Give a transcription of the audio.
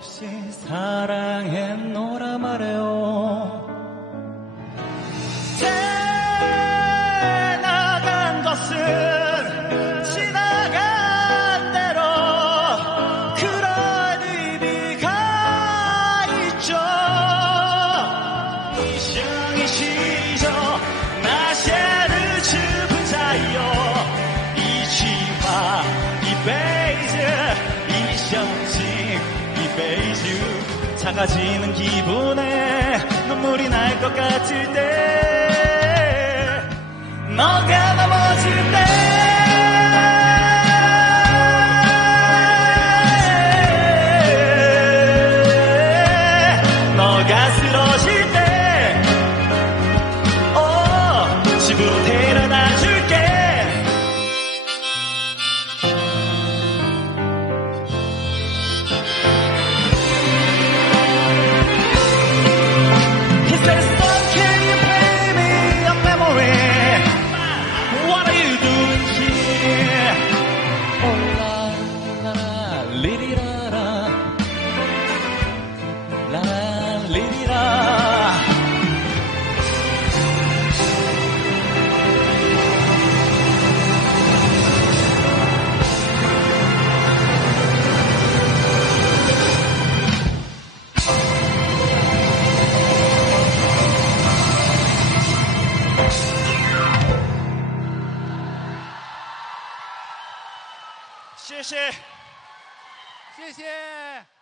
없이 사랑했노라 말해요. 지나간 것은 지나간 대로 그런 의미가 있죠. 이생이 시죠 나세를 짚은 사이요. 이치마 이 베이즈 이성식 이 베이즈 작아지는 기분에 눈물이 날 것 같을 때 谢谢。谢谢。